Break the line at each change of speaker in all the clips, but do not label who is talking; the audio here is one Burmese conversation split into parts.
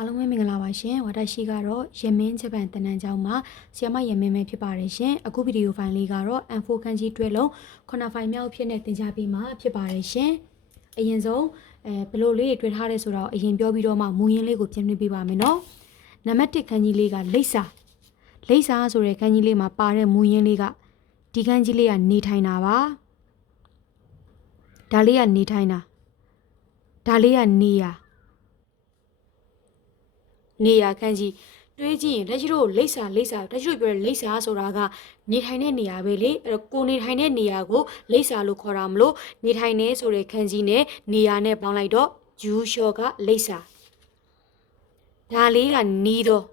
အားလုံးပဲမင်္ဂလာပါရှင်ဝါဒရှိကတော့ရမင်းဂျပန်တနန်းကျောင်းမှာဆီယမရမင်းပဲဖြစ်ပါတယ်ရှင်အခုဗီဒီယိုဖိုင်လေးကတော့ M4 ခန်းကြီးတွဲလုံးခုနှစ်ဖိုင်မြောက်ဖြစ်နေတင်ကြပေးမှာဖြစ်ပါတယ်ရှင်အရင်ဆုံးအဲဘယ်လိုလေးတွေတွေ့ထားရဲဆိုတော့အရင်ပြောပြီးတော့မှမူရင်းလေးကိုပြင်ပြပေးပါမယ်နော်နံပါတ်1ခန်းကြီးလေးကလိပ်စာလိပ်စာဆိုတဲ့ခန်းကြီးလေးမှာပါတဲ့မူရင်းလေးကဒီခန်းကြီးလေးကနေထိုင်တာပါဒါလေးကနေထိုင်တာဒါလေးကနေရ နေရခန်းကြီးတွေးကြည့်ရင်လက်ရှိတို့လိပ်စာလိပ်စာလက်ရှိတို့ပြောတဲ့လိပ်စာဆိုတာကနေထိုင်တဲ့နေရာပဲလေအဲ့တော့ကိုနေထိုင်တဲ့နေရာကိုလိပ်စာလို့ခေါ်တာမလို့နေထိုင်နေဆိုတဲ့ခန်းကြီးနဲ့နေရာနဲ့ပေါင်းလိုက်တော့ယူရှော့ကလိပ်စာဒါလေးကနီးတော့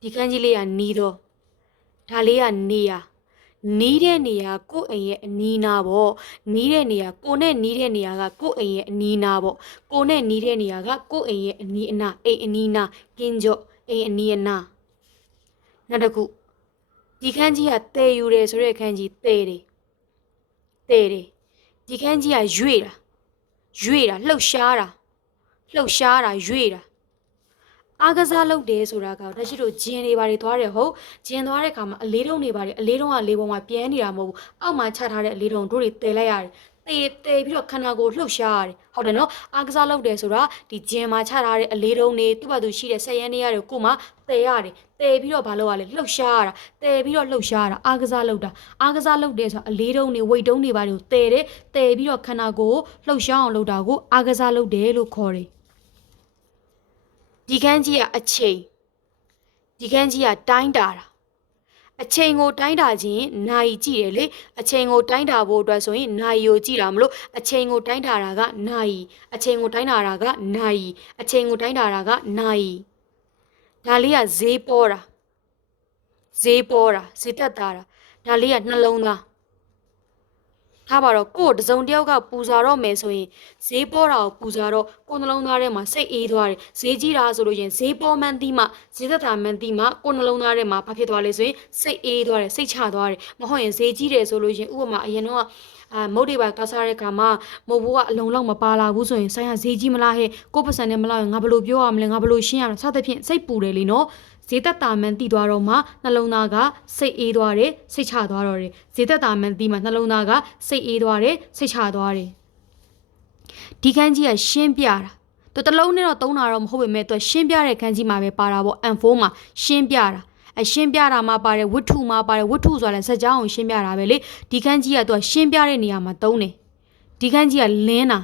ဒီခန်းကြီးလေးကနီးတော့ဒါလေးကနေရာ နီးတဲ့နေရာကိုယ့်အိမ်ရဲ့အနီးနာပေါ့နီးတဲ့နေရာကိုနဲ့နီးတဲ့နေရာကကိုယ့်အိမ်ရဲ့အနီးနာပေါ့ကိုနဲ့နီးတဲ့နေရာကကိုယ့်အိမ်ရဲ့အနီးအနာအိမ်အနီးနာကင်းကြော့အိမ်အနီးအနာနောက်တစ်ခုဒီခန်းကြီးကတဲယူတယ်ဆိုတဲ့ခန်းကြီးတဲတယ်တဲတယ်ဒီခန်းကြီးကရွေ့တာရွေ့တာလှုပ်ရှားတာလှုပ်ရှားတာရွေ့တာ အားကစားလုပ်တယ်ဆိုတာကတရှိတို့ဂျင်းတွေဘာတွေသွားတယ်ဟုတ်ဂျင်းသွားတဲ့ခါမှာအလေးတုံးတွေဘာတွေအလေးတုံးကလေးပေါ်မှာပြဲနေတာမဟုတ်ဘူးအောက်မှာချထားတဲ့အလေးတုံးတို့တွေတည်လိုက်ရတယ်တေးတေးပြီးတော့ခန္ဓာကိုယ်လှုပ်ရှားရတယ်ဟုတ်တယ်နော်အားကစားလုပ်တယ်ဆိုတာဒီဂျင်းမှာချထားတဲ့အလေးတုံးတွေသူ့ဘာသူရှိတဲ့ဆက်ရန်တွေရတယ်ကိုမှတည်ရတယ်တည်ပြီးတော့ဘာလုပ်ရလဲလှုပ်ရှားရတာတည်ပြီးတော့လှုပ်ရှားရတာအားကစားလုပ်တာအားကစားလုပ်တယ်ဆိုတာအလေးတုံးတွေဝိတ်တုံးတွေဘာတွေကိုတည်တယ်တည်ပြီးတော့ခန္ဓာကိုယ်လှုပ်ရှားအောင်လုပ်တာကိုအားကစားလုပ်တယ်လို့ခေါ်တယ် ဒီခန်းကြီးကအချိန်ဒီခန်းကြီးကတိုင်းတာတာအချိန်ကိုတိုင်းတာခြင်းနိုင်ကြည့်တယ်လေအချိန်ကိုတိုင်းတာဖို့အတွက်ဆိုရင်နိုင်ကိုကြည့်တာမလို့အချိန်ကိုတိုင်းတာတာကနိုင်အချိန်ကိုတိုင်းတာတာကနိုင်အချိန်ကိုတိုင်းတာတာကနိုင်ဒါလေးကဈေးပေါ်တာဈေးပေါ်တာဈေးတက်တာတာဒါလေးကနှလုံးသား ထားပါတော့ကိုယ်တစုံတစ်ယောက်ကပူဇော်တော့မယ်ဆိုရင်ဈေးပေါ်တာကိုပူဇော်တော့ကိုယ်နှလုံးသားထဲမှာစိတ်အေးသွားတယ်ဈေးကြီးတာဆိုလို့ရင်ဈေးပေါ်မှန်းသီးမှဈေးသက်တာမှန်းသီးမှကိုယ်နှလုံးသားထဲမှာဘာဖြစ်သွားလဲဆိုရင်စိတ်အေးသွားတယ်စိတ်ချသွားတယ်မဟုတ်ရင်ဈေးကြီးတယ်ဆိုလို့ရင်ဥပမာအရင်တော့အာမုတ်တွေပါကစားတဲ့ခါမှာမုတ်ဘိုးကအလုံလောက်မပါလာဘူးဆိုရင်ဆိုင်ရဈေးကြီးမလားဟဲ့ကိုယ်ပတ်စံနဲ့မလောက်ရင်ငါဘယ်လိုပြောရမလဲငါဘယ်လိုရှင်းရမလဲစသဖြင့်စိတ်ပူတယ်လीနော် ဈေးသက်တာမှန်တိသွားတော့မှနှလုံးသားကစိတ်အေးသွားတယ်စိတ်ချသွားတော့တယ်ဈေးသက်တာမှန်တိမှနှလုံးသားကစိတ်အေးသွားတယ်စိတ်ချသွားတယ်ဒီခန်းကြီးကရှင်းပြတာသူတစ်လုံးနဲ့တော့သုံးတာတော့မဟုတ်ပေမဲ့သူရှင်းပြတဲ့ခန်းကြီးမှာပဲပါတာပေါ့ M4 မှာရှင်းပြတာအရှင်းပြတာမှာပါတယ်ဝတ္ထုမှာပါတယ်ဝတ္ထုဆိုတာလည်းစက်ကြောင်းကိုရှင်းပြတာပဲလေဒီခန်းကြီးကသူကရှင်းပြတဲ့နေရာမှာသုံးတယ်ဒီခန်းကြီးကလင်းတာ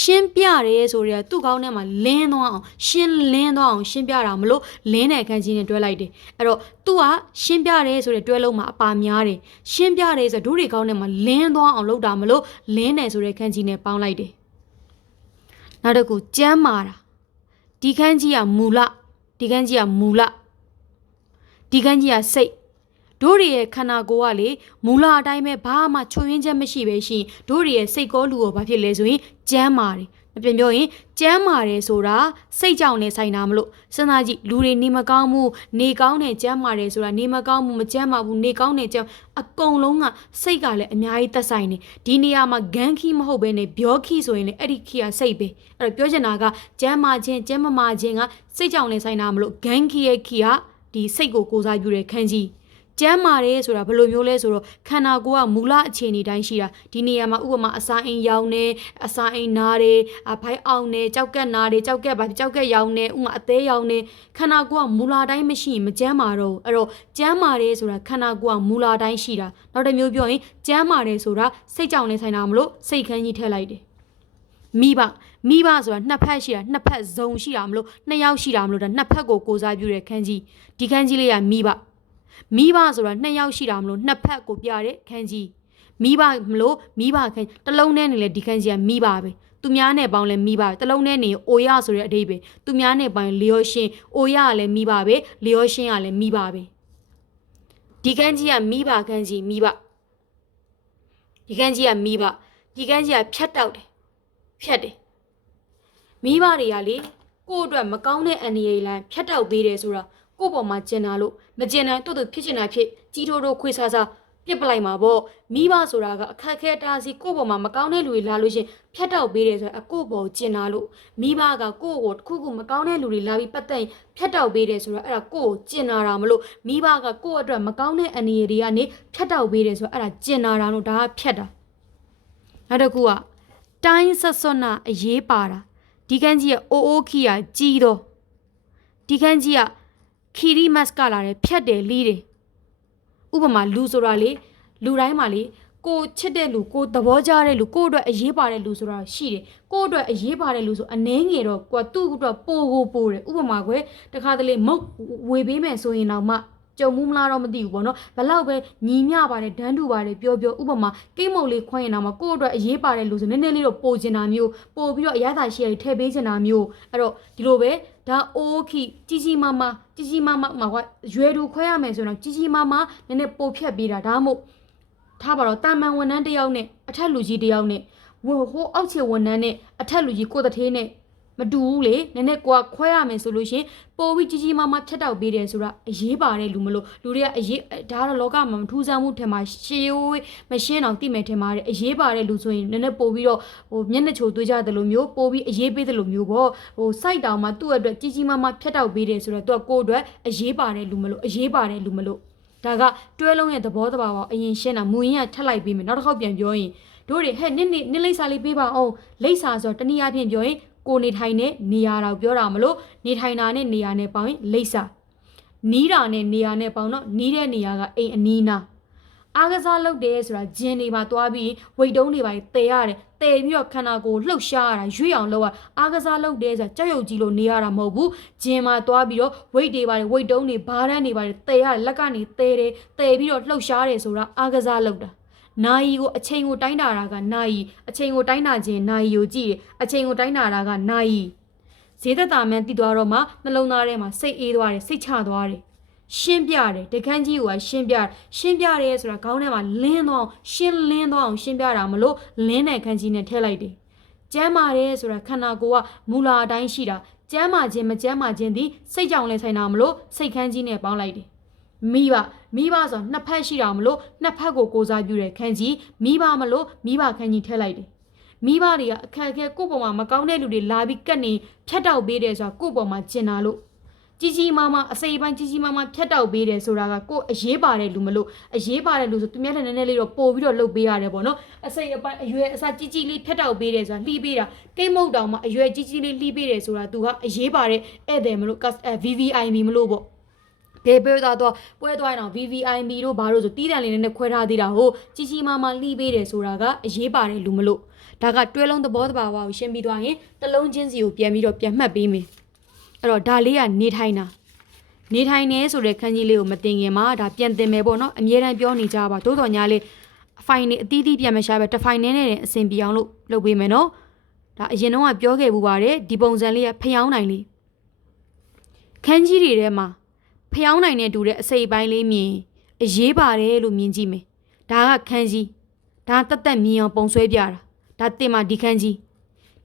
ရှင်းပြတယ်ဆိုရဲသူ့ကောင်းထဲမှာလင်းသွားအောင်ရှင်းလင်းသွားအောင်ရှင်းပြတာမလို့လင်းတဲ့ခန်းကြီးနဲ့တွဲလိုက်တယ်အဲ့တော့သူကရှင်းပြတယ်ဆိုတဲ့တွဲလုံးမှာအပါများတယ်ရှင်းပြတယ်ဆိုဒုတွေကောင်းထဲမှာလင်းသွားအောင်လုပ်တာမလို့လင်းတယ်ဆိုတဲ့ခန်းကြီးနဲ့ပေါင်းလိုက်တယ်နောက်တစ်ခုကြမ်းမာတာဒီခန်းကြီးကမူလဒီခန်းကြီးကမူလဒီခန်းကြီးကစိတ် တို့တွေရဲ့ခန္ဓာကိုယ်ကလေမူလအတိုင်းပဲဘာမှချွတ်ယွင်းချက်မရှိပဲရှိရင်တို့တွေရဲ့စိတ်ကောလူကိုဘာဖြစ်လဲဆိုရင်ကြမ်းမာတယ်အပြင်ပြောရင်ကြမ်းမာတယ်ဆိုတာစိတ်ကြောင့်နေဆိုင်တာမလို့စဉ်းစားကြည့်လူတွေနေမကောင်းမှုနေကောင်းတယ်ကြမ်းမာတယ်ဆိုတာနေမကောင်းမှုမကြမ်းမာဘူးနေကောင်းတယ်ကြမ်းအကုန်လုံးကစိတ်ကလည်းအများကြီးသက်ဆိုင်နေဒီနေရာမှာဂန်ခီမဟုတ်ဘဲနဲ့ဘျောခီဆိုရင်လေအဲ့ဒီခီကစိတ်ပဲအဲ့တော့ပြောချင်တာကကြမ်းမာခြင်းကြမ်းမမာခြင်းကစိတ်ကြောင့်နေဆိုင်တာမလို့ဂန်ခီရဲ့ခီကဒီစိတ်ကိုကိုးစားပြုတဲ့ခန်းကြီး ကျမ်းမာတယ်ဆိုတာဘယ်လိုမျိုးလဲဆိုတော့ခန္ဓာကိုယ်ကမူလအခြေအနေတိုင်းရှိတာဒီနေရာမှာဥပမာအစာအိမ်ရောင်းနေအစာအိမ်နားတယ်အဖိုင်းအောင်နေကြောက်ကက်နားတယ်ကြောက်ကက်ပါကြောက်ကက်ရောင်းနေဥပမာအသေးရောင်းနေခန္ဓာကိုယ်ကမူလတိုင်းမရှိရင်မကျမ်းမာတော့ဘူးအဲ့တော့ကျမ်းမာတယ်ဆိုတာခန္ဓာကိုယ်ကမူလတိုင်းရှိတာနောက်တစ်မျိုးပြောရင်ကျမ်းမာတယ်ဆိုတာစိတ်ကြောင့်နေဆိုင်တာမလို့စိတ်ခန်းကြီးထည့်လိုက်တယ်မိဘမိဘဆိုတာနှစ်ဖက်ရှိတာနှစ်ဖက်ဇုံရှိတာမလို့နှစ်ယောက်ရှိတာမလို့ဒါနှစ်ဖက်ကိုကိုစားပြုတဲ့ခန်းကြီးဒီခန်းကြီးလေးကမိဘ မိဘဆိုတာနှစ်ယောက်ရှိတာမလို့နှစ်ဖက်ကိုပြတဲ့ခန်းကြီးမိဘမလို့မိဘခန်းတစ်လုံးနဲ့နေလေဒီခန်းကြီးကမိဘပဲသူများနဲ့ပေါင်းလဲမိဘတစ်လုံးနဲ့နေအိုရဆိုတဲ့အဓိပ္ပာယ်သူများနဲ့ပေါင်းလျောရှင်အိုရကလည်းမိဘပဲလျောရှင်ကလည်းမိဘပဲဒီခန်းကြီးကမိဘခန်းကြီးမိဘဒီခန်းကြီးကမိဘဒီခန်းကြီးကဖြတ်တောက်တယ်ဖြတ်တယ်မိဘတွေကလေကိုယ့်အတွက်မကောင်းတဲ့အန္တရာယ်လမ်းဖြတ်တောက်ပေးတယ်ဆိုတာ ကိုယ့်ပေါ်မှာကျင်တာလို့မကျင်နိုင်တို့တို့ဖြစ်ချင်တာဖြစ်ကြီးထိုးတို့ခွေးဆာဆာပြစ်ပလိုက်မှာပေါ့မိဘဆိုတာကအခက်အခဲတားစီကိုယ့်ပေါ်မှာမကောင်းတဲ့လူတွေလာလို့ရှရင်ဖြတ်တောက်ပေးတယ်ဆိုတော့အကိုယ့်ပေါ်ကိုကျင်လာလို့မိဘကကိုယ့်ကိုတစ်ခုခုမကောင်းတဲ့လူတွေလာပြီးပတ်သက်ရင်ဖြတ်တောက်ပေးတယ်ဆိုတော့အဲ့ဒါကိုယ့်ကိုကျင်လာတာမလို့မိဘကကိုယ့်အတွက်မကောင်းတဲ့အနေအတွေကနေဖြတ်တောက်ပေးတယ်ဆိုတော့အဲ့ဒါကျင်လာတာလို့ဒါကဖြတ်တာနောက်တစ်ခုကတိုင်းဆက်စွန်းနာအရေးပါတာဒီကန်းကြီးရဲ့အိုအိုခီယာကြီးတော့ဒီကန်းကြီးက ခီရီမတ်ကလာတယ်ဖြတ်တယ်လီးတယ်ဥပမာလူဆိုတာလေလူတိုင်းမှာလေကိုချစ်တဲ့လူကိုသဘောကျတဲ့လူကိုအတွက်အရေးပါတဲ့လူဆိုတာရှိတယ်ကိုအတွက်အရေးပါတဲ့လူဆိုအနှဲငယ်တော့ကိုကသူ့အတွက်ပိုကိုပိုတယ်ဥပမာကွယ်တခါတလေမုတ်ဝေပေးမယ်ဆိုရင်တော့မှကြုံမှုမလားတော့မသိဘူးပေါ့နော်ဘလောက်ပဲညီမျှပါတယ်ဒန်းတူပါတယ်ပြောပြောဥပမာကိတ်မုတ်လေးခွင့်ရင်တော့မှကိုယ့်အတွက်အရေးပါတဲ့လူဆိုနည်းနည်းလေးတော့ပိုချင်တာမျိုးပို့ပြီးတော့အရသာရှိရထည့်ပေးချင်တာမျိုးအဲ့တော့ဒီလိုပဲ ဒါအိုးခိကြီးကြီးမားမားကြီးကြီးမားမားမှာကွာရွယ်တူခွဲရမယ်ဆိုတော့ကြီးကြီးမားမားနည်းနည်းပိုဖြတ်ပေးတာဒါမှမဟုတ်ထားပါတော့တာမန်ဝန်ထမ်းတစ်ယောက်နဲ့အထက်လူကြီးတစ်ယောက်နဲ့ဝဟိုအောက်ခြေဝန်ထမ်းနဲ့အထက်လူကြီးကိုတထေးနဲ့ မတူဘူးလေနည်းနည်းကိုကခွဲရမယ်ဆိုလို့ရှင်ပိုပြီးကြီးကြီးမားမားဖြတ်တောက်ပေးတယ်ဆိုတာအရေးပါတဲ့လူမလို့လူတွေကအရေးဒါကတော့လောကမှာမထူးဆန်းမှုထင်မှာရှေးဝေးမရှင်းအောင်သိမယ်ထင်ပါတယ်အရေးပါတဲ့လူဆိုရင်နည်းနည်းပိုပြီးတော့ဟိုမျက်နှာချိုသွေးကြတယ်လို့မျိုးပိုပြီးအရေးပေးတယ်လို့မျိုးပေါ့ဟိုစိုက်တောင်မှသူ့အတွက်ကြီးကြီးမားမားဖြတ်တောက်ပေးတယ်ဆိုတော့သူကကိုယ့်အတွက်အရေးပါတဲ့လူမလို့အရေးပါတဲ့လူမလို့ဒါကတွဲလုံးရဲ့သဘောတဘာဝအရင်ရှင်းတာမူရင်းကထက်လိုက်ပေးမယ်နောက်တစ်ခေါက်ပြန်ပြောရင်တို့တွေဟဲ့နစ်နစ်နစ်လိမ့်စာလေးပေးပါအောင်လိမ့်စာဆိုတော့တနည်းအားဖြင့်ပြောရင်ကိုနေထိုင်တဲ့နေရာတော့ပြောတာမလို့နေထိုင်တာနဲ့နေရာနဲ့ပေါင်းရင်လိမ့်စာနီးတာနဲ့နေရာနဲ့ပေါင်းတော့နီးတဲ့နေရာကအိမ်အနီးနာအားကစားလုပ်တယ်ဆိုတာဂျင်းတွေပါသွားပြီးဝိတ်တုံးတွေပါတည်ရတယ်တည်ပြီးတော့ခန္ဓာကိုယ်လှုပ်ရှားရတာရွေ့အောင်လုပ်ရအားကစားလုပ်တယ်ဆိုတာကြောက်ရွံ့ကြီးလို့နေရတာမဟုတ်ဘူးဂျင်းမှာသွားပြီးတော့ဝိတ်တွေပါဝိတ်တုံးတွေဘားတန်းတွေပါတည်ရတယ်လက်ကနေတည်တယ်တည်ပြီးတော့လှုပ်ရှားတယ်ဆိုတာအားကစားလုပ်တာ နာယီကိုအချိန်ကိုတိုင်းတာတာကနာယီအချိန်ကိုတိုင်းတာခြင်းနာယီကိုကြည့်တယ်အချိန်ကိုတိုင်းတာတာကနာယီဈေးသက်တာမှန်တည်သွားတော့မှနှလုံးသားထဲမှာစိတ်အေးသွားတယ်စိတ်ချသွားတယ်ရှင်းပြတယ်တကန်းကြီးကရှင်းပြရှင်းပြတယ်ဆိုတာခေါင်းထဲမှာလင်းသွားအောင်ရှင်းလင်းသွားအောင်ရှင်းပြတာမလို့လင်းတဲ့ခန်းကြီးနဲ့ထည့်လိုက်တယ်ကျမ်းမာတယ်ဆိုတာခန္ဓာကိုယ်ကမူလာအတိုင်းရှိတာကျမ်းမာခြင်းမကျမ်းမာခြင်းဒီစိတ်ကြောင့်လဲဆိုင်တာမလို့စိတ်ခန်းကြီးနဲ့ပေါင်းလိုက်တယ် မိဘမိဘဆိုနှစ်ဖက်ရှိတာမလို့နှစ်ဖက်ကိုကိုစားပြုတဲ့ခန်းကြီးမိဘမလို့မိဘခန်းကြီးထည့်လိုက်တယ်မိဘတွေကအခက်အခဲကိုယ့်ပေါ်မှာမကောင်းတဲ့လူတွေလာပြီးကတ်နေဖြတ်တောက်ပေးတယ်ဆိုတာကိုယ့်ပေါ်မှာကျင်လာလို့ကြီးကြီးမားမားအစိပ်ပိုင်းကြီးကြီးမားမားဖြတ်တောက်ပေးတယ်ဆိုတာကကိုယ်အရေးပါတဲ့လူမလို့အရေးပါတဲ့လူဆိုသူများတဲ့နည်းနည်းလေးတော့ပို့ပြီးတော့လှုပ်ပေးရတယ်ပေါ့နော်အစိပ်အပိုင်းအရွယ်အစားကြီးကြီးလေးဖြတ်တောက်ပေးတယ်ဆိုတာလှီးပေးတာကိတ်မုတ်တောင်မှအရွယ်ကြီးကြီးလေးလှီးပေးတယ်ဆိုတာသူကအရေးပါတဲ့ဧည့်သည်မလို့ VVIP မလို့ပေါ့ ဘေးပေးတော့ပွဲသွားရင်တော့ VVIP တို့ဘာလို့ဆိုတီးတန်လေးနဲ့ခွဲထားသေးတာဟိုကြီးကြီးမားမားလှီးပေးတယ်ဆိုတာကအရေးပါတဲ့လူမလို့ဒါကတွဲလုံးသဘောတဘာဝကိုရှင်းပြီးသွားရင်တလုံးချင်းစီကိုပြန်ပြီးတော့ပြန်မှတ်ပေးမယ်အဲ့တော့ဒါလေးကနေထိုင်တာနေထိုင်နေဆိုတဲ့ခန်းကြီးလေးကိုမတင်ခင်မှာဒါပြန်တင်မယ်ပေါ့နော်အမြဲတမ်းပြောနေကြပါတိုးတော်ညာလေးအဖိုင်နေအတီးတီးပြန်မရှာပဲတစ်ဖိုင်နေနဲ့အဆင်ပြေအောင်လို့လုပ်ပေးမယ်နော်ဒါအရင်တော့ကပြောခဲ့ဘူးပါတယ်ဒီပုံစံလေးကဖျောင်းနိုင်လေးခန်းကြီးတွေထဲမှာ ဖျောင်းနိုင်နဲ့တူတဲ့အစိပ်ပိုင်းလေးမြင်အရေးပါတယ်လို့မြင်ကြည့်မယ်ဒါကခန်းကြီးဒါတက်တက်မြင်အောင်ပုံဆွဲပြတာဒါတင်မှာဒီခန်းကြီး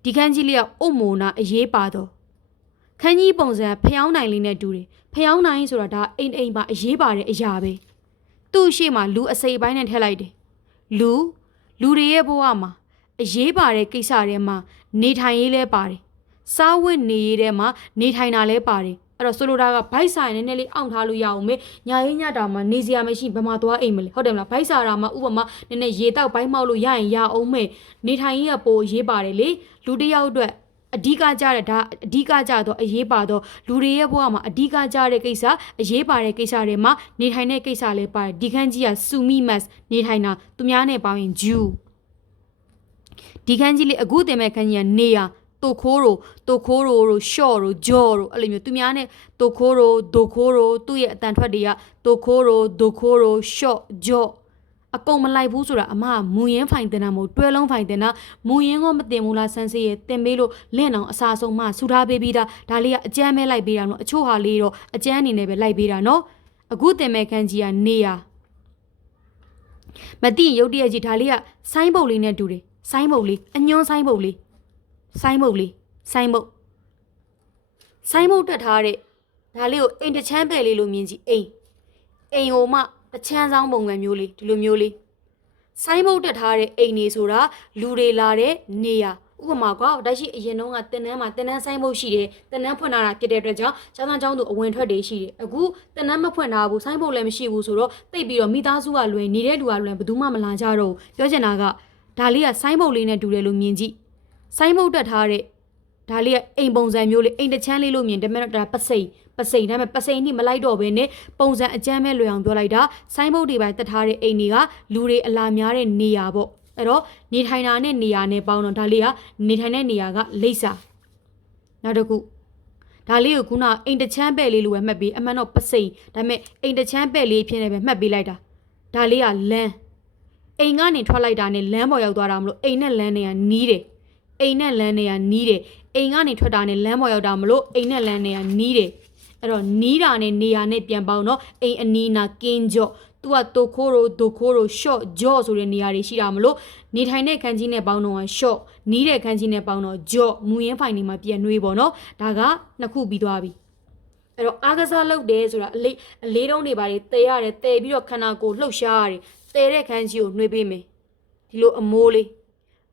ဒီခန်းကြီးလေးကအုတ်မိုနာအရေးပါတော့ခန်းကြီးပုံစံဖျောင်းနိုင်လေးနဲ့တူတယ်ဖျောင်းနိုင်ဆိုတာဒါအိမ်အိမ်ပါအရေးပါတဲ့အရာပဲသူ့ရှေ့မှာလူအစိပ်ပိုင်းနဲ့ထည့်လိုက်တယ်လူလူတွေရဲ့ဘဝမှာအရေးပါတဲ့ကိစ္စတွေမှာနေထိုင်ရေးလဲပါတယ်စားဝတ်နေရေးထဲမှာနေထိုင်တာလဲပါတယ် အဲ့တော့ဆိုလိုတာကဘိုက်ဆိုင်နည်းနည်းလေးအောင့်ထားလို့ရအောင်မေညာရေးညတာမှာနေစရာမရှိဘယ်မှာသွားအိမ်မလဲဟုတ်တယ်မလားဘိုက်စာတာမှာဥပမာနည်းနည်းရေတောက်ဘိုက်မှောက်လို့ရရင်ရအောင်မေနေထိုင်ရေးကပိုရေးပါတယ်လေလူတစ်ယောက်အတွက်အဓိကကြတဲ့ဒါအဓိကကြတော့အရေးပါတော့လူတွေရဲ့ဘဝမှာအဓိကကြတဲ့ကိစ္စအရေးပါတဲ့ကိစ္စတွေမှာနေထိုင်တဲ့ကိစ္စလေးပါတယ်ဒီခန်းကြီးကစူမီမတ်နေထိုင်တာသူများနဲ့ပေါင်းရင်ဂျူဒီခန်းကြီးလေးအခုတင်မဲ့ခန်းကြီးကနေရ တိုခိုးရိုတိုခိုးရိုတို့ရှော့တို့ဂျော့တို့အဲ့လိုမျိုးသူများနဲ့တိုခိုးရိုဒိုခိုးရိုသူ့ရဲ့အတန်ထွက်တွေကတိုခိုးရိုဒိုခိုးရိုရှော့ဂျော့အကုန်မလိုက်ဘူးဆိုတာအမကမူရင်းဖိုင်တင်တာမဟုတ်တွဲလုံးဖိုင်တင်တာမူရင်းကမတင်ဘူးလားဆန်းစေးရဲ့တင်ပေးလို့လင့်အောင်အစာဆုံးမှဆူထားပေးပြီးသားဒါလေးကအကျမ်းပဲလိုက်ပေးတာနော်အချို့ဟာလေးတော့အကျမ်းအနေနဲ့ပဲလိုက်ပေးတာနော်အခုတင်မဲ့ခန်းကြီးကနေရမသိရင်ရုတ်တရက်ကြီးဒါလေးကဆိုင်းပုတ်လေးနဲ့တူတယ်ဆိုင်းပုတ်လေးအညွန်းဆိုင်းပုတ်လေး ဆိုင်းပုတ်လေးဆိုင်းပုတ်ဆိုင်းပုတ်တက်ထားတဲ့ဒါလေးကိုအိမ်တချမ်းပဲလေးလို့မြင်ကြည့်အိမ်အိမ်ဟိုမှတချမ်းဆောင်ပုံစံမျိုးလေးဒီလိုမျိုးလေးဆိုင်းဘုတ်တက်ထားတဲ့အိမ်နေဆိုတာလူတွေလာတဲ့နေရာဥပမာကွာဒါရှိအရင်တုန်းကတင်နန်းမှာတင်နန်းဆိုင်းဘုတ်ရှိတယ်တင်နန်းဖွင့်ထားတာဖြစ်တဲ့အတွက်ကြောင့်ကျောင်းသားကျောင်းသူအဝင်ထွက်တွေရှိတယ်အခုတင်နန်းမဖွင့်ထားဘူးဆိုင်းဘုတ်လည်းမရှိဘူးဆိုတော့တိတ်ပြီးတော့မိသားစုကလွင်နေတဲ့လူကလွင်ဘယ်သူမှမလာကြတော့ဘူးပြောချင်တာကဒါလေးကဆိုင်းဘုတ်လေးနဲ့တူတယ်လို့မြင်ကြည့် ဆိုင်းဘုတ်တက်ထားတဲ့ဒါလေးကအိမ်ပုံစံမျိုးလေးအိမ်တစ်ချမ်းလေးလို့မြင်တယ်မဲ့ဒါပစိန်ပစိန်ဒါပေမဲ့ပစိန်နှိမလိုက်တော့ဘဲနဲ့ပုံစံအကျမ်းမဲ့လွယ်အောင်ပြောလိုက်တာဆိုင်းဘုတ်တွေပဲတက်ထားတဲ့အိမ်တွေကလူတွေအလာများတဲ့နေရာပေါ့အဲ့တော့နေထိုင်တာနဲ့နေရာနဲ့ပေါင်းတော့ဒါလေးကနေထိုင်တဲ့နေရာကလိပ်စာနောက်တစ်ခုဒါလေးကိုခုနအိမ်တစ်ချမ်းပဲ့လေးလိုပဲမှတ်ပြီးအမှန်တော့ပစိန်ဒါပေမဲ့အိမ်တစ်ချမ်းပဲ့လေးဖြစ်နေပဲမှတ်ပေးလိုက်တာဒါလေးကလမ်းအိမ်ကနေထွက်လိုက်တာနဲ့လမ်းပေါ်ရောက်သွားတာမလို့အိမ်နဲ့လမ်းနဲ့ကနီးတယ် အိမ်နဲ့လမ်းတွေကနီးတယ်အိမ်ကနေထွက်တာနဲ့လမ်းပေါ်ရောက်တာမလို့အိမ်နဲ့လမ်းတွေကနီးတယ်အဲ့တော့နီးတာနဲ့နေရာနဲ့ပြန်ပေါင်းတော့အိမ်အနီးနာကင်းကြော့သူကတိုခိုးရိုဒိုခိုးရိုရှော့ကြော့ဆိုတဲ့နေရာတွေရှိတာမလို့နေထိုင်တဲ့ခန်းကြီးနဲ့ပေါင်းတော့ရှော့နီးတဲ့ခန်းကြီးနဲ့ပေါင်းတော့ကြော့မူရင်းဖိုင်နေမှာပြန်နှွေးပေါ့နော်ဒါကနှစ်ခုပြီးသွားပြီအဲ့တော့အားကစားလုပ်တယ်ဆိုတာအလေးအလေးတုံးတွေပါတွေတဲရတယ်တဲပြီးတော့ခန္ဓာကိုယ်လှုပ်ရှားရတယ်တဲတဲ့ခန်းကြီးကိုနှွေးပေးမယ်ဒီလိုအမိုးလေး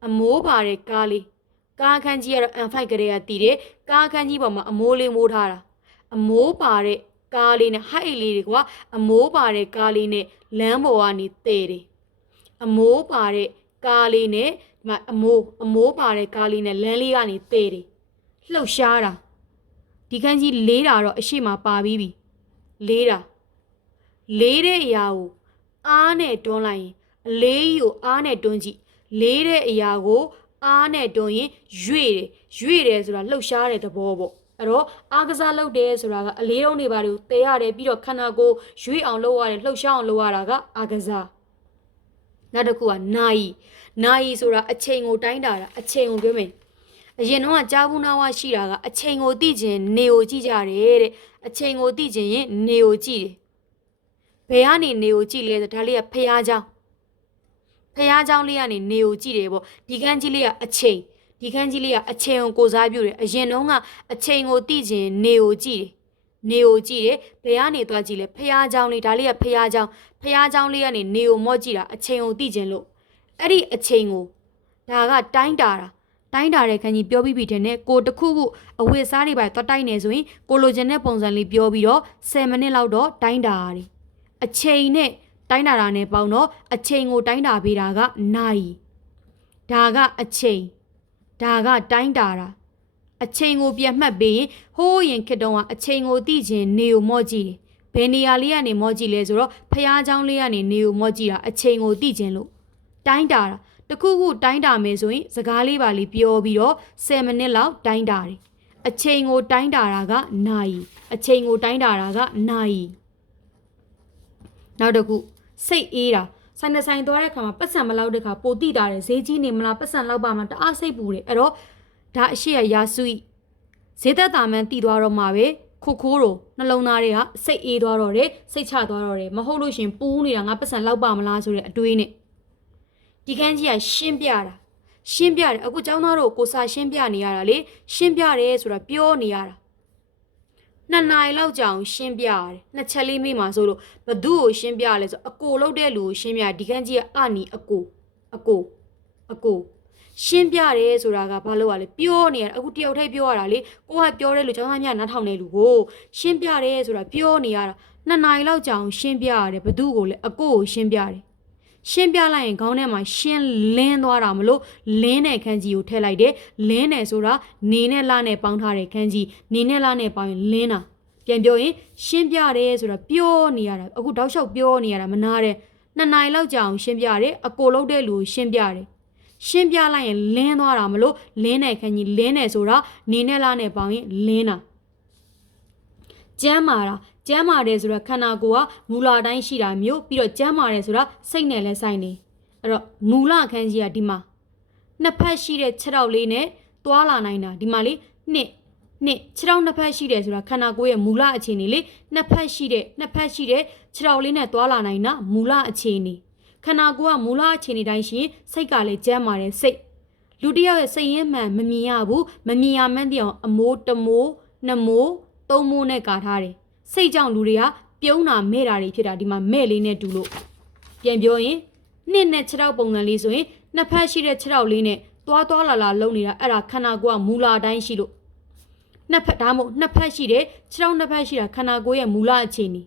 အမိုးပါတဲ့ကားလေး ကားခန်းကြီးကတော့ M5 ကလေးကတည်တယ်ကားခန်းကြီးပေါ်မှာအမိုးလေးမိုးထားတာအမိုးပါတဲ့ကားလေးနဲ့ဟိုက်လေးတွေကွာအမိုးပါတဲ့ကားလေးနဲ့လမ်းပေါ်ကနေတည်တယ်အမိုးပါတဲ့ကားလေးနဲ့ဒီမှာအမိုးအမိုးပါတဲ့ကားလေးနဲ့လမ်းလေးကနေတည်တယ်လှုပ်ရှားတာဒီခန်းကြီးလေးတာတော့အရှိမပါပြီးပြီလေးတာလေးတဲ့အရာကိုအားနဲ့တွန်းလိုက်ရင်အလေးကြီးကိုအားနဲ့တွန်းကြည့်လေးတဲ့အရာကို အားနဲ့တွန်းရင်ရွေ့တယ်ရွေ့တယ်ဆိုတာလှုပ်ရှားတဲ့သဘောပေါ့အဲ့တော့အားကစားလုပ်တယ်ဆိုတာကအလေးတုံးတွေပါလို့တဲရတယ်ပြီးတော့ခန္ဓာကိုယ်ရွေ့အောင်လုပ်ရတယ်လှုပ်ရှားအောင်လုပ်ရတာကအားကစားနောက်တစ်ခုကနာယီနာယီဆိုတာအချိန်ကိုတိုင်းတာတာအချိန်ကိုပြောမယ်အရင်တော့ကကြားဘူးနာဝရှိတာကအချိန်ကိုသိခြင်းနေကိုကြည့်ကြတယ်တဲ့အချိန်ကိုသိခြင်းရင်နေကိုကြည့်တယ်ဘယ်ကနေနေကိုကြည့်လဲဆိုဒါလေးကဖျားเจ้า ဖះเจ้าလေးကနေနေကိုကြည့်တယ်ပေါ့ဒီခန်းကြီးလေးကအချိန်ဒီခန်းကြီးလေးကအချိန်ကိုကိုစားပြုတယ်အရင်တုန်းကအချိန်ကိုသိခြင်းနေကိုကြည့်တယ်နေကိုကြည့်တယ်ဘယ်ကနေသွားကြည့်လဲဖះเจ้าလေးဒါလေးကဖះเจ้าဖះเจ้าလေးကနေနေကိုမော့ကြည့်တာအချိန်ကိုသိခြင်းလို့အဲ့ဒီအချိန်ကိုဒါကတိုင်းတာတာတိုင်းတာတဲ့ခန်းကြီးပြောပြီးပြီတဲ့နဲ့ကိုတစ်ခုခုအဝတ်စားတွေပါသွားတိုက်နေဆိုရင်ကိုလိုချင်တဲ့ပုံစံလေးပြောပြီးတော့10မိနစ်လောက်တော့တိုင်းတာရတယ်အချိန်နဲ့ တိုင်းတာတာနဲ့ပေါင်းတော့အချိန်ကိုတိုင်းတာပေးတာကနိုင်ဒါကအချိန်ဒါကတိုင်းတာတာအချိန်ကိုပြန်မှတ်ပေးရင်ဟိုးရင်ခက်တုံးကအချိန်ကိုသိချင်နေကိုမော့ကြည့်တယ်ဘယ်နေရာလေးကနေမော့ကြည့်လဲဆိုတော့ဖះเจ้าလေးကနေနေကိုမော့ကြည့်တာအချိန်ကိုသိချင်လို့တိုင်းတာတာတခုခုတိုင်းတာမယ်ဆိုရင်စကားလေးပါလေးပြောပြီးတော့10မိနစ်လောက်တိုင်းတာတယ်အချိန်ကိုတိုင်းတာတာကနိုင်အချိန်ကိုတိုင်းတာတာကနိုင်နောက်တစ်ခု စိတ်အေးတာဆိုင်နဲ့ဆိုင်သွားတဲ့ခါမှာပတ်စံမလောက်တဲ့ခါပိုတိတာတယ်ဈေးကြီးနေမလားပတ်စံလောက်ပါမလားတအားစိတ်ပူတယ်အဲ့တော့ဒါအရှိရရာစုဤဈေးသက်တာမှန်တည်သွားတော့မှာပဲခုခိုးတို့နှလုံးသားတွေကစိတ်အေးသွားတော့တယ်စိတ်ချသွားတော့တယ်မဟုတ်လို့ရှင်ပူးနေတာငါပတ်စံလောက်ပါမလားဆိုတဲ့အတွေးနဲ့ဒီကန်းကြီးကရှင်းပြတာရှင်းပြတယ်အခုကျောင်းသားတို့ကိုစာရှင်းပြနေရတာလေရှင်းပြတယ်ဆိုတာပြောနေရတာ နှစ်နာရီလောက်ကြာအောင်ရှင်းပြရတယ်နှစ်ချက်လေးမိမှာဆိုလို့ဘသူ့ကိုရှင်းပြရလဲဆိုအကိုလောက်တဲ့လူကိုရှင်းပြဒီကန်းကြီးကအနီအကိုအကိုအကိုရှင်းပြတယ်ဆိုတာကဘာလို့ ਆ လဲပြောနေရတာအခုတယောက်တည်းပြောရတာလေကိုကပြောတယ်လို့ကျောင်းသားများနားထောင်နေလူကိုရှင်းပြတယ်ဆိုတာပြောနေရတာနှစ်နာရီလောက်ကြာအောင်ရှင်းပြရတယ်ဘသူ့ကိုလဲအကိုကိုရှင်းပြတယ် ရှင်းပြလိုက်ရင်ခေါင်းထဲမှာရှင်းလင်းသွားတာမလို့လင်းတဲ့ခန်းကြီးကိုထည့်လိုက်တယ်လင်းတယ်ဆိုတာနေနဲ့လနဲ့ပေါင်းထားတဲ့ခန်းကြီးနေနဲ့လနဲ့ပေါင်းရင်လင်းတာပြန်ပြောရင်ရှင်းပြတယ်ဆိုတာပြောနေရတာအခုတောက်လျှောက်ပြောနေရတာမနာတဲ့နှစ်နိုင်လောက်ကြာအောင်ရှင်းပြတယ်အကိုလုံးတဲ့လူကိုရှင်းပြတယ်ရှင်းပြလိုက်ရင်လင်းသွားတာမလို့လင်းတဲ့ခန်းကြီးလင်းတယ်ဆိုတာနေနဲ့လနဲ့ပေါင်းရင်လင်းတာကျမ်းမာတာ ကျမ်းမာတယ်ဆိုတော့ခန္ဓာကိုယ်ကမူလတိုင်းရှိတာမျိုးပြီးတော့ကျမ်းမာတယ်ဆိုတာစိတ်နဲ့လည်းဆိုင်နေအဲ့တော့မူလခန်းကြီးကဒီမှာနှစ်ဖက်ရှိတဲ့ခြေထောက်လေးနဲ့သွာလာနိုင်တာဒီမှာလေနှစ်နှစ်ခြေထောက်နှစ်ဖက်ရှိတယ်ဆိုတာခန္ဓာကိုယ်ရဲ့မူလအခြေအနေလေနှစ်ဖက်ရှိတဲ့နှစ်ဖက်ရှိတဲ့ခြေထောက်လေးနဲ့သွာလာနိုင်တာမူလအခြေအနေခန္ဓာကိုယ်ကမူလအခြေအနေတိုင်းရှိရင်စိတ်ကလည်းကျမ်းမာတယ်စိတ်လူတစ်ယောက်ရဲ့စိတ်ရင်းမှန်မမြင်ရဘူးမမြင်ရမှန်းတည်အောင်အမိုးတမိုးနှစ်မိုးသုံးမိုးနဲ့ကာထားတယ် စိတ်ကြောင့်လူတွေကပြုံးတာမဲ့တာတွေဖြစ်တာဒီမှာမဲ့လေးနဲ့တူလို့ပြန်ပြောရင်နှစ်နဲ့ခြေထောက်ပုံစံလေးဆိုရင်နှစ်ဖက်ရှိတဲ့ခြေထောက်လေးနဲ့သွားသွားလာလာလုံနေတာအဲ့ဒါခန္ဓာကိုယ်ကမူလာတိုင်းရှိလို့နှစ်ဖက်ဒါမှမဟုတ်နှစ်ဖက်ရှိတဲ့ခြေထောက်နှစ်ဖက်ရှိတာခန္ဓာကိုယ်ရဲ့မူလအခြေအနေ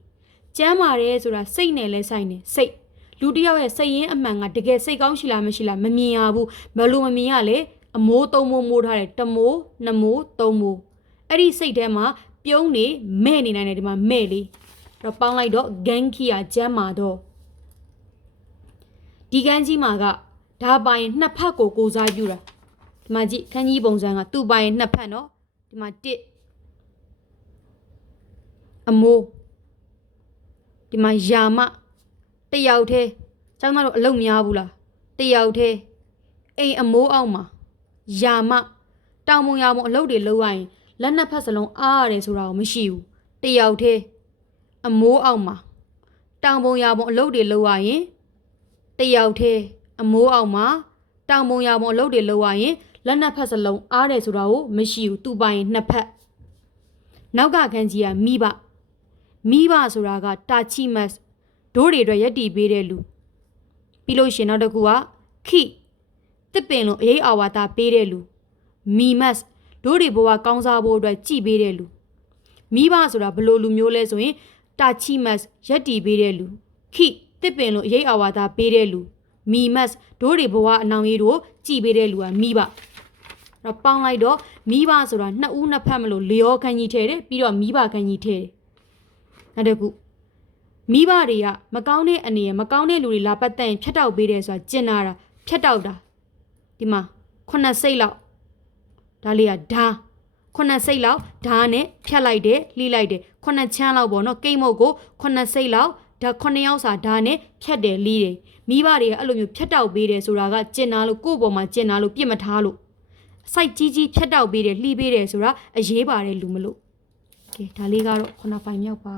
ကျမ်းမာတယ်ဆိုတာစိတ်နဲ့လဲဆိုင်တယ်စိတ်လူတစ်ယောက်ရဲ့စိတ်ရင်းအမှန်ကတကယ်စိတ်ကောင်းရှိလားမရှိလားမမြင်ရဘူးဘယ်လိုမမြင်ရလဲအမိုးသုံးမိုးမိုးထားတယ်တမိုးနှစ်မိုးသုံးမိုးအဲ့ဒီစိတ်ထဲမှာ ပြုံးနေမဲ့နေနိုင်တယ်ဒီမှာမဲ့လေးတော့ပေါင်းလိုက်တော့ဂန်ခီယာကျမ်းမာတော့ဒီကန်းကြီးမှာကဒါပိုင်နှစ်ဖက်ကိုကိုစားပြုတာဒီမှာကြည့်ခန်းကြီးပုံစံကသူ့ပိုင်နှစ်ဖက်နော်ဒီမှာတစ်အမိုးဒီမှာယာမတယောက်တည်းကျောင်းသားတို့အလုပ်များဘူးလားတယောက်တည်းအိမ်အမိုးအောက်မှာယာမတောင်ပုံယာပုံအလုပ်တွေလုပ်ရရင် လက်နှစ်ဖက်စလုံးအားရတယ်ဆိုတာကိုမရှိဘူးတယောက်တည်းအမိုးအောက်မှာတောင်ပုံယာပုံအလုပ်တွေလုပ်ရရင်တယောက်တည်းအမိုးအောက်မှာတောင်ပုံယာပုံအလုပ်တွေလုပ်ရရင်လက်နှစ်ဖက်စလုံးအားတယ်ဆိုတာကိုမရှိဘူးသူ့ပိုင်နှစ်ဖက်နောက်ကခန်းကြီးကမိဘမိဘဆိုတာကတာချီမတ်ဒိုးတွေအတွက်ရက်တီပေးတဲ့လူပြီးလို့ရှရင်နောက်တစ်ခုကခိတစ်ပင်လုံးအရေးအာဝါဒပေးတဲ့လူမီမတ် ဒိုးတွေဘဝကောင်းစားဖို့အတွက်ကြည်ပေးတဲ့လူမိဘဆိုတာဘယ်လိုလူမျိုးလဲဆိုရင်တာချီမတ်ရက်တီပေးတဲ့လူခိတစ်ပင်လုံးအရေးအာဝါဒပေးတဲ့လူမီမတ်ဒိုးတွေဘဝအနောင်ရေးတို့ကြည်ပေးတဲ့လူကမိဘတော့ပေါင်းလိုက်တော့မိဘဆိုတာနှစ်ဦးနှစ်ဖက်မလို့လျောခန်းကြီးထဲတယ်ပြီးတော့မိဘခန်းကြီးထဲတယ်နောက်တစ်ခုမိဘတွေကမကောင်းတဲ့အနေနဲ့မကောင်းတဲ့လူတွေလာပတ်သက်ရင်ဖြတ်တောက်ပေးတယ်ဆိုတာကျင်နာတာဖြတ်တောက်တာဒီမှာခုနှစ်စိတ်လောက် ဒါလေးကဓာခုနှစ်စိတ်လောက်ဓာနဲ့ဖြတ်လိုက်တယ်လှိလိုက်တယ်ခုနှစ်ချမ်းလောက်ပေါ့နော်ကိတ်မုတ်ကိုခုနှစ်စိတ်လောက်ဓာခုနှစ်ယောက်စာဓာနဲ့ဖြတ်တယ်လှိတယ်မိဘတွေကအဲ့လိုမျိုးဖြတ်တောက်ပေးတယ်ဆိုတာကကျင်နာလို့ကိုယ့်ပေါ်မှာကျင်နာလို့ပြစ်မထားလို့စိုက်ကြီးကြီးဖြတ်တောက်ပေးတယ်လှိပေးတယ်ဆိုတာအရေးပါတယ်လူမလို့ကဲဒါလေးကတော့ခုနှစ်ပိုင်မြောက်ပါ